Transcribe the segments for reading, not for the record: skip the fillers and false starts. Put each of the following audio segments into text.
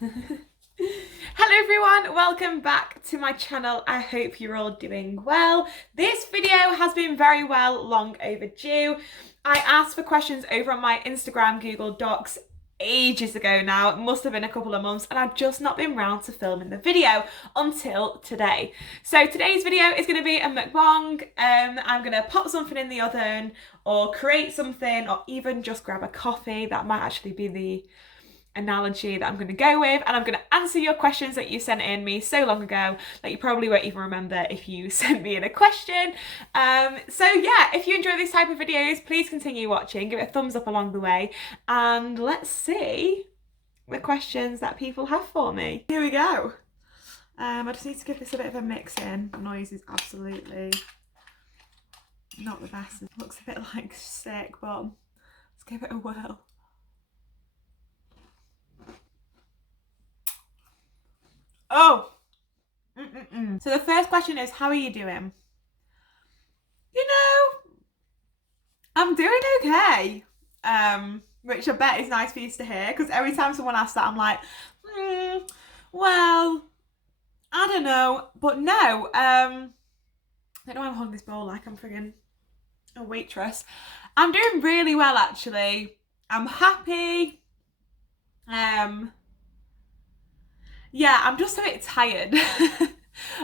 Hello everyone, welcome back to my channel. I hope you're all doing well. This video has been very long overdue. I asked for questions over on my Instagram Google Docs ages ago now. It must have been a couple of months and I've just not been round to filming the video until today. So today's video is going to be a mukbang. I'm going to pop something in the oven or create something or even just grab a coffee. That might actually be the analogy that I'm going to go with, and I'm going to answer your questions that you sent in me so long ago that you probably won't even remember if you sent me in a question. So yeah, if you enjoy this type of videos, please continue watching, give it a thumbs up along the way, and let's see the questions that people have for me. Here we go. I just need to give this a bit of a mix in. The noise is absolutely not the best. It looks a bit like sick, but let's give it a whirl. Oh! So the first question is, how are you doing? You know, I'm doing okay. Which I bet is nice for you to hear, because every time someone asks that, I'm like, well, I don't know. But no, I don't know why I'm holding this bowl like I'm friggin' a waitress. I'm doing really well, actually. I'm happy. Yeah, I'm just a bit tired.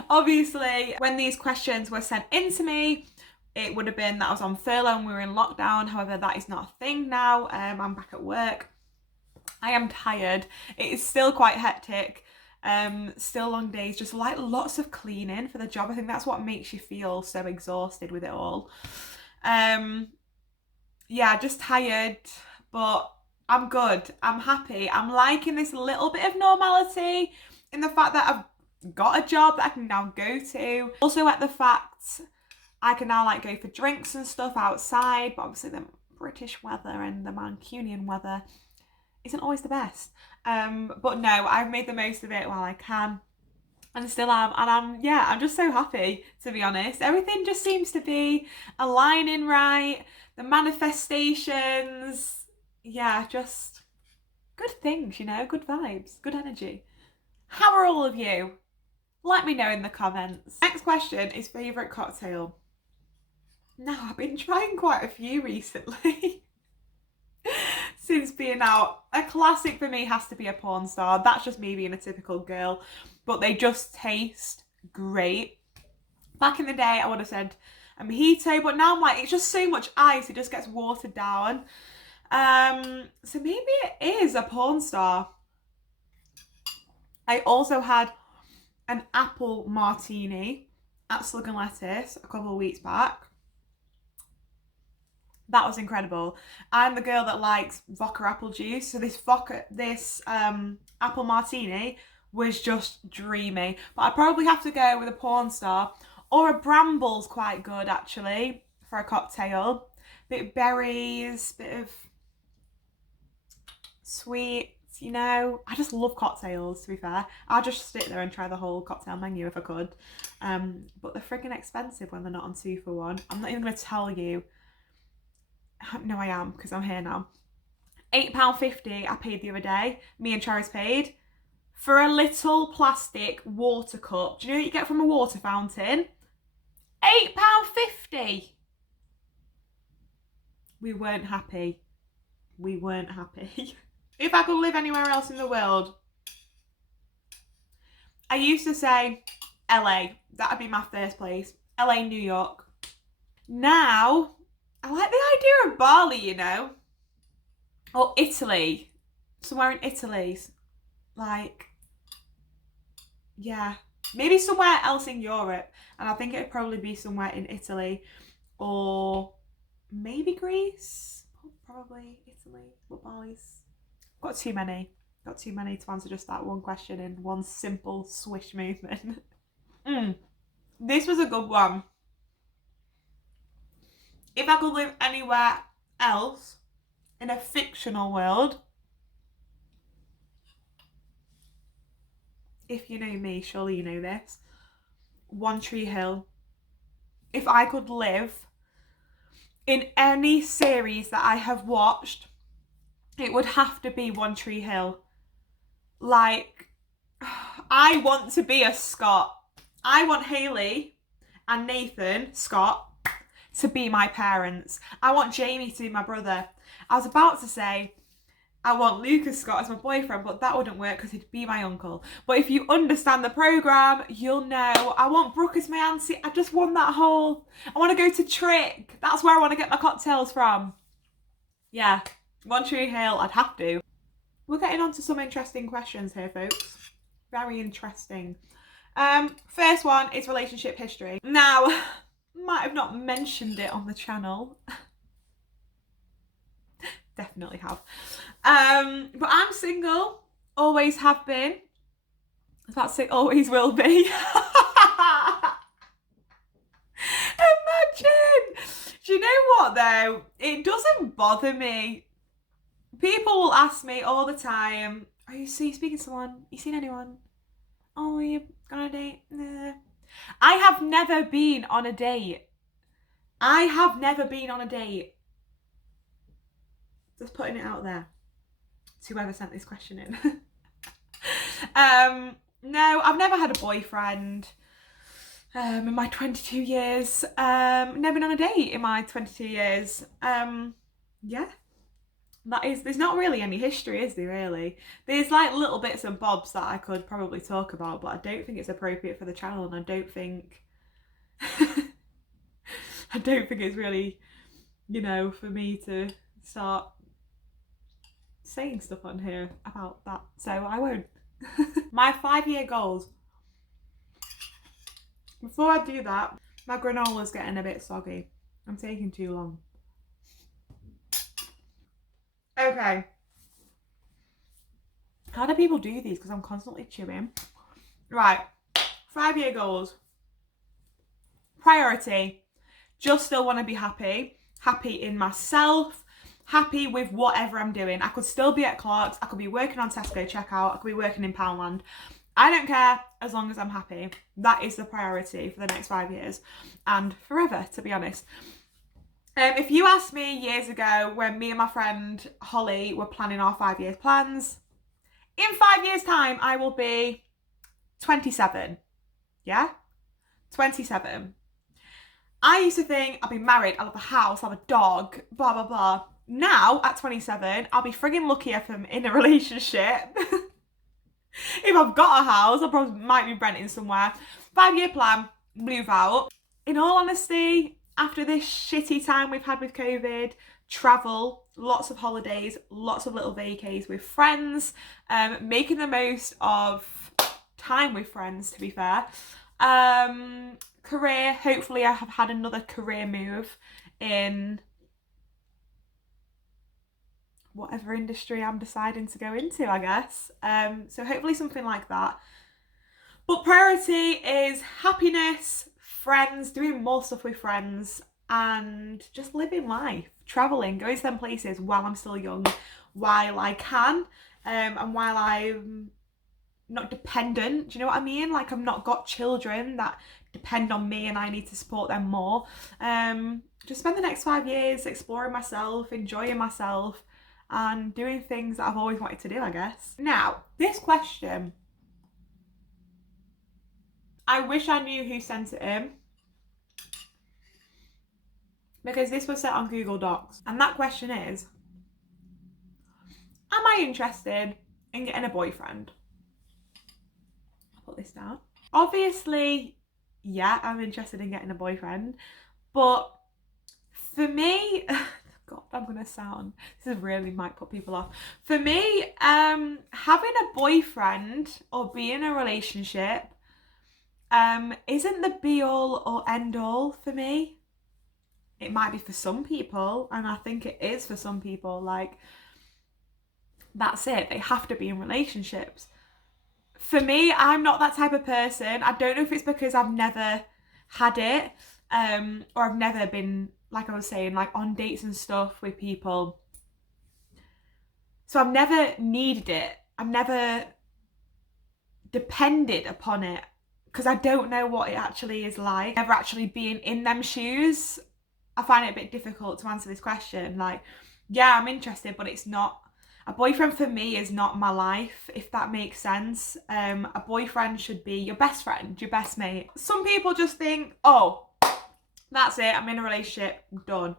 Obviously, when these questions were sent in to me, it would have been that I was on furlough and we were in lockdown. However, that is not a thing now. I'm back at work. I am tired. It is still quite hectic. Still long days, just like lots of cleaning for the job. I think that's what makes you feel so exhausted with it all. Yeah, just tired, but I'm good. I'm happy. I'm liking this little bit of normality in the fact that I've got a job that I can now go to. Also at the fact I can now like go for drinks and stuff outside, but obviously the British weather and the Mancunian weather isn't always the best. But no, I've made the most of it while I can. And still am, and I'm just so happy, to be honest. Everything just seems to be aligning right. The manifestations, yeah, just good things, you know, good vibes, good energy. How are all of you? Let me know in the comments. Next question is favourite cocktail. Now, I've been trying quite a few recently. Since being out. A classic for me has to be a porn star. That's just me being a typical girl. But they just taste great. Back in the day, I would have said a mojito, but now I'm like, it's just so much ice, it just gets watered down. So maybe it is a porn star. I also had an apple martini at Slug and Lettuce a couple of weeks back. That was incredible. I'm the girl that likes vodka apple juice, so this apple martini was just dreamy. But I'd probably have to go with a porn star, or a Bramble's quite good actually for a cocktail. Bit of berries, bit of sweets, you know. I just love cocktails, to be fair. I'll just sit there and try the whole cocktail menu if I could. But they're friggin' expensive when they're not on 2 for 1. I'm not even going to tell you. No, I am, because I'm here now. £8.50 I paid the other day. Me and Charis paid for a little plastic water cup. Do you know what you get from a water fountain? £8.50. We weren't happy. We weren't happy. If I could live anywhere else in the world, I used to say LA. That'd be my first place. LA, New York. Now, I like the idea of Bali, you know. Or Italy. Somewhere in Italy. Like, yeah. Maybe somewhere else in Europe. And I think it'd probably be somewhere in Italy. Or maybe Greece. Probably Italy. But Bali's... Got too many to answer just that one question in one simple swish movement. This was a good one. If I could live anywhere else in a fictional world, if you know me, surely you know this, One Tree Hill. If I could live in any series that I have watched, it would have to be One Tree Hill. Like, I want to be a Scott. I want Hayley and Nathan Scott to be my parents. I want Jamie to be my brother. I was about to say I want Lucas Scott as my boyfriend, but that wouldn't work because he'd be my uncle. But if you understand the programme, you'll know. I want Brooke as my auntie. I just want that whole... I want to go to Trick. That's where I want to get my cocktails from. Yeah, One Tree Hill, I'd have to. We're getting on to some interesting questions here, folks. Very interesting. First one is relationship history. Now, might have not mentioned it on the channel. Definitely have. But I'm single. Always have been. I was about to say always will be. Imagine. Do you know what though? It doesn't bother me. People will ask me all the time, are you speaking to someone? You seen anyone? Oh, you on a date? Nah. I have never been on a date. I have never been on a date. Just putting it out there to whoever sent this question in. No, I've never had a boyfriend in my 22 years. Never been on a date in my 22 years. Yeah. There's not really any history, is there really? There's like little bits and bobs that I could probably talk about, but I don't think it's appropriate for the channel, and I don't think it's really, you know, for me to start saying stuff on here about that, so I won't. My 5-year goals. Before I do that, my granola's getting a bit soggy. I'm taking too long. Okay. How do people do these? Because I'm constantly chewing. Right. 5-year goals. Priority. Just still want to be happy. Happy in myself. Happy with whatever I'm doing. I could still be at Clark's. I could be working on Tesco checkout. I could be working in Poundland. I don't care as long as I'm happy. That is the priority for the next 5 years. And forever, to be honest. If you asked me years ago when me and my friend Holly were planning our 5 years plans, in 5 years time I will be 27. Yeah? 27. I used to think I'll be married, I'll have a house, I'll have a dog, blah blah blah. Now at 27 I'll be friggin' lucky if I'm in a relationship. If I've got a house, I probably might be renting somewhere. 5-year plan, move out. In all honesty, after this shitty time we've had with COVID, travel, lots of holidays, lots of little vacays with friends, making the most of time with friends, to be fair. Career, hopefully I have had another career move in whatever industry I'm deciding to go into, I guess. So hopefully something like that. But priority is happiness, friends, doing more stuff with friends, and just living life, traveling, going to them places while I'm still young, while I can, and while I'm not dependent. Do you know what I mean? Like, I've not got children that depend on me and I need to support them more. Just spend the next 5 years exploring myself, enjoying myself, and doing things that I've always wanted to do, I guess. Now, this question, I wish I knew who sent it in, because this was set on Google Docs, and that question is, am I interested in getting a boyfriend? I'll put this down. Obviously, yeah, I'm interested in getting a boyfriend, but for me, God, I'm gonna sound, this really might put people off. For me, having a boyfriend or being in a relationship isn't the be all or end all for me. It might be for some people, and I think it is for some people. Like, that's it, they have to be in relationships. For me, I'm not that type of person. I don't know if it's because I've never had it, or I've never been, like I was saying, like on dates and stuff with people. So I've never needed it. I've never depended upon it, because I don't know what it actually is like. Never actually being in them shoes, I find it a bit difficult to answer this question. Like, yeah, I'm interested, but it's not, A boyfriend for me is not my life, if that makes sense. A boyfriend should be your best friend, your best mate. Some people just think, oh, that's it, I'm in a relationship, done.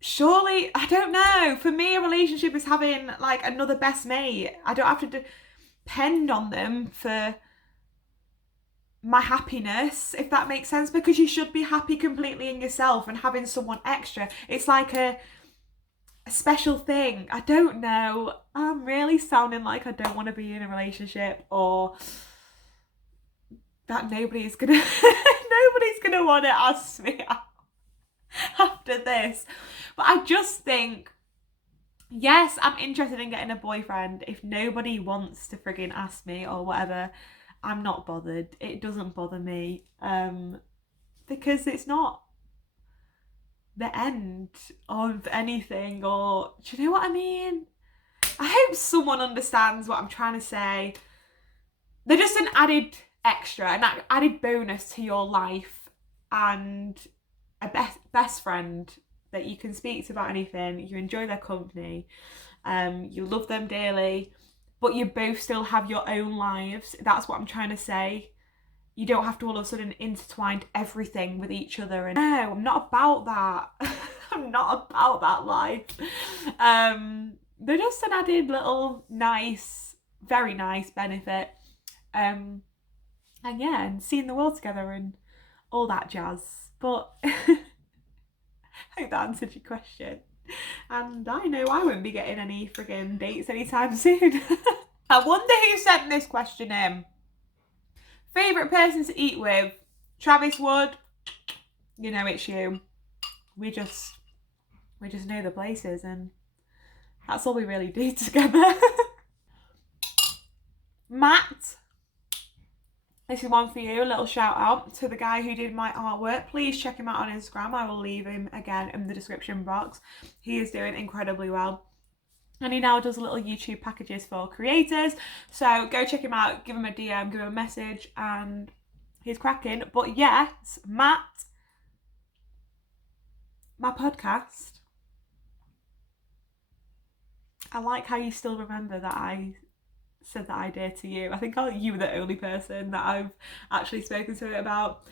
Surely, I don't know. For me, a relationship is having like another best mate. I don't have to depend on them for my happiness, if that makes sense, because you should be happy completely in yourself, and having someone extra, it's like a special thing. I don't know. I'm really sounding like I don't want to be in a relationship, or that nobody's gonna want to ask me out after this. But I just think, yes, I'm interested in getting a boyfriend. If nobody wants to frigging ask me or whatever, I'm not bothered. It doesn't bother me, because it's not the end of anything, or do you know what I mean? I hope someone understands what I'm trying to say. They're just an added extra, an added bonus to your life, and a best friend that you can speak to about anything. You enjoy their company, you love them dearly, but you both still have your own lives. That's what I'm trying to say. You don't have to all of a sudden intertwine everything with each other. And no, I'm not about that. I'm not about that life. They're just an added little nice, very nice benefit. And yeah, and seeing the world together and all that jazz. But I hope that answered your question. And I know I won't be getting any friggin' dates anytime soon. I wonder who sent this question in. Favourite person to eat with? Travis Wood. You know it's you. We just know the places, and that's all we really do together. Matt, this is one for you. A little shout out to the guy who did my artwork. Please check him out on Instagram. I will leave him again in the description box. He is doing incredibly well. And he now does little YouTube packages for creators. So go check him out, give him a DM, give him a message, and he's cracking. But yes, Matt, my podcast. I like how you still remember that I said that idea to you. I think you were the only person that I've actually spoken to it about.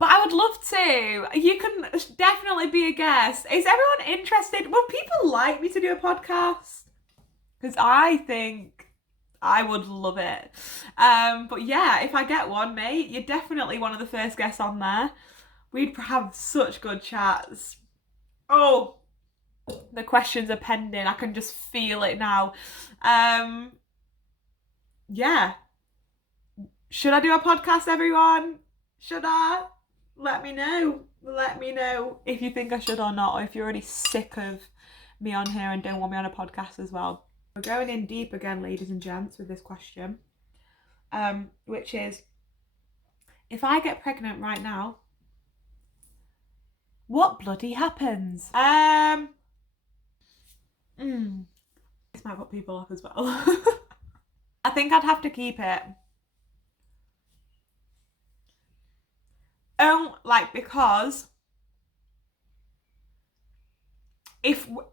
But I would love to. You can definitely be a guest. Is everyone interested? Will people like me to do a podcast? Because I think I would love it. But yeah, if I get one, mate, you're definitely one of the first guests on there. We'd have such good chats. Oh, the questions are pending. I can just feel it now. Yeah. Should I do a podcast, everyone? Should I? Let me know. Let me know if you think I should or not, or if you're already sick of me on here and don't want me on a podcast as well. We're going in deep again, ladies and gents, with this question, which is, if I get pregnant right now, what bloody happens? This might put people off as well. I think I'd have to keep it. Because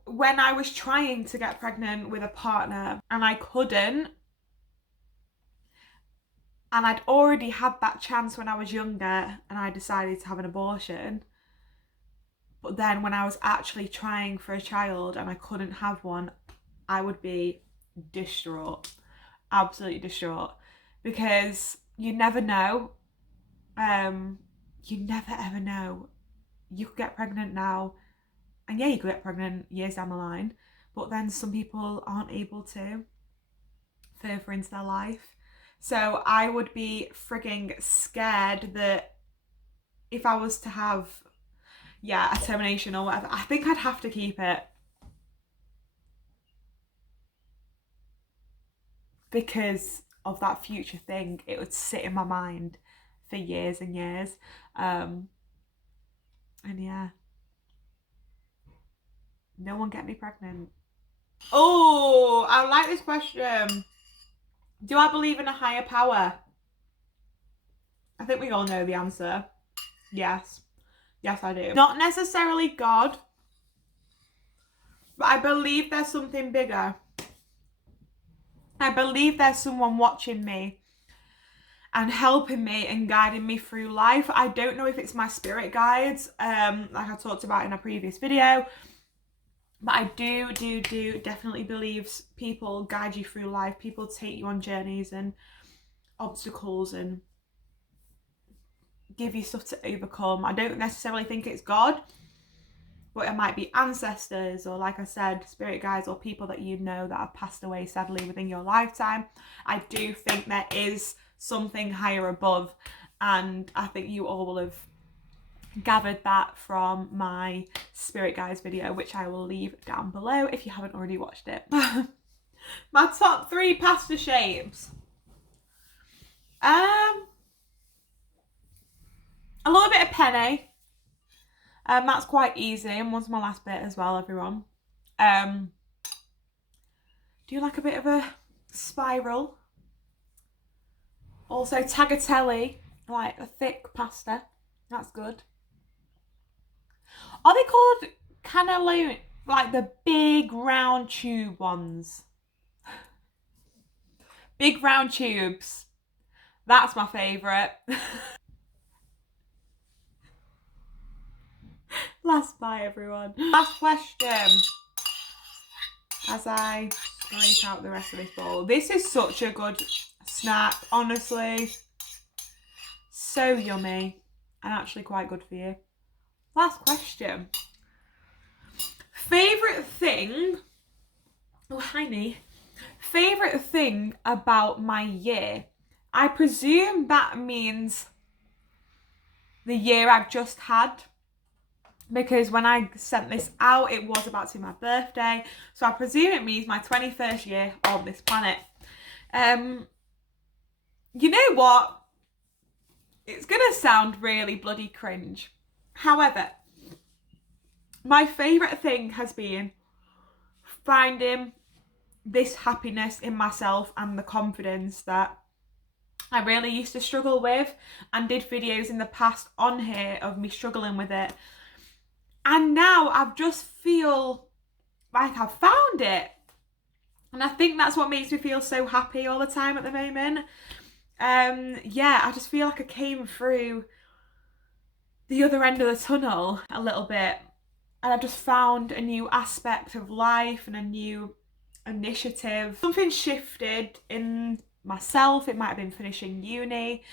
when I was trying to get pregnant with a partner and I couldn't, and I'd already had that chance when I was younger and I decided to have an abortion, but then when I was actually trying for a child and I couldn't have one, I would be distraught, absolutely distraught, because you never know. You never ever know. You could get pregnant now, and yeah, you could get pregnant years down the line, but then some people aren't able to further into their life. So I would be frigging scared that if I was to have, a termination or whatever, I think I'd have to keep it. Because of that future thing, it would sit in my mind for years and years. And yeah. No one get me pregnant. Oh, I like this question. Do I believe in a higher power? I think we all know the answer. Yes. Yes, I do. Not necessarily God, But I believe there's something bigger. I believe there's someone watching me and helping me and guiding me through life. I don't know if it's my spirit guides, like I talked about in a previous video, but I do definitely believe people guide you through life. People take you on journeys and obstacles and give you stuff to overcome. I don't necessarily think it's God, but it might be ancestors or, like I said, spirit guides or people that you know that have passed away sadly within your lifetime. I do think there is something higher above, and I think you all will have gathered that from my spirit guides video, which I will leave down below if you haven't already watched it. My top 3 pasta shapes. A little bit of penne. That's quite easy, and one's my last bit as well, everyone. Do you like a bit of a spiral? Also tagliatelle, like a thick pasta. That's good. Are they called cannelloni? Like the big round tube ones? Big round tubes. That's my favourite. Last bite, everyone. Last question. As I scrape out the rest of this bowl. This is such a good snack, honestly. So yummy and actually quite good for you. Last question. Favourite thing. Oh, hi, me. Favourite thing about my year. I presume that means the year I've just had, because when I sent this out, it was about to be my birthday. So I presume it means my 21st year on this planet. You know what? It's gonna sound really bloody cringe. However, my favourite thing has been finding this happiness in myself and the confidence that I really used to struggle with, and did videos in the past on here of me struggling with it. And now I've just feel like I've found it. And I think that's what makes me feel so happy all the time at the moment. Yeah, I just feel like I came through the other end of the tunnel a little bit. And I've just found a new aspect of life and a new initiative. Something shifted in myself. It might have been finishing uni,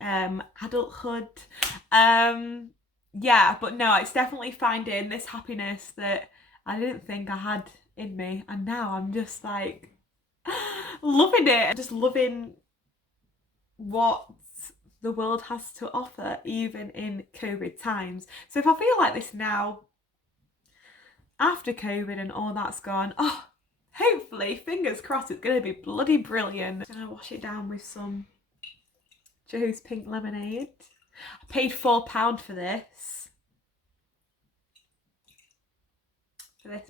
adulthood. Yeah, but no, it's definitely finding this happiness that I didn't think I had in me, and now I'm just like loving it. Just loving what the world has to offer, even in COVID times. So if I feel like this now, after COVID and all that's gone, oh, hopefully, fingers crossed, it's going to be bloody brilliant. I'm going to wash it down with some Joe's Pink Lemonade. I paid £4 for this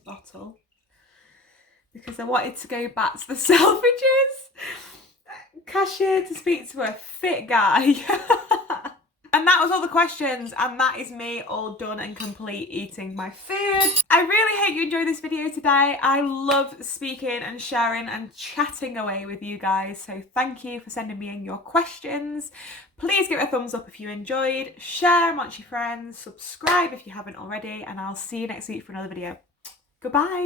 bottle, because I wanted to go back to the Selfridges cashier to speak to a fit guy. And that was all the questions, and that is me all done and complete eating my food. I really hope you enjoyed this video today. I love speaking and sharing and chatting away with you guys, so thank you for sending me in your questions. Please give it a thumbs up if you enjoyed, share amongst your friends, subscribe if you haven't already, and I'll see you next week for another video. Goodbye!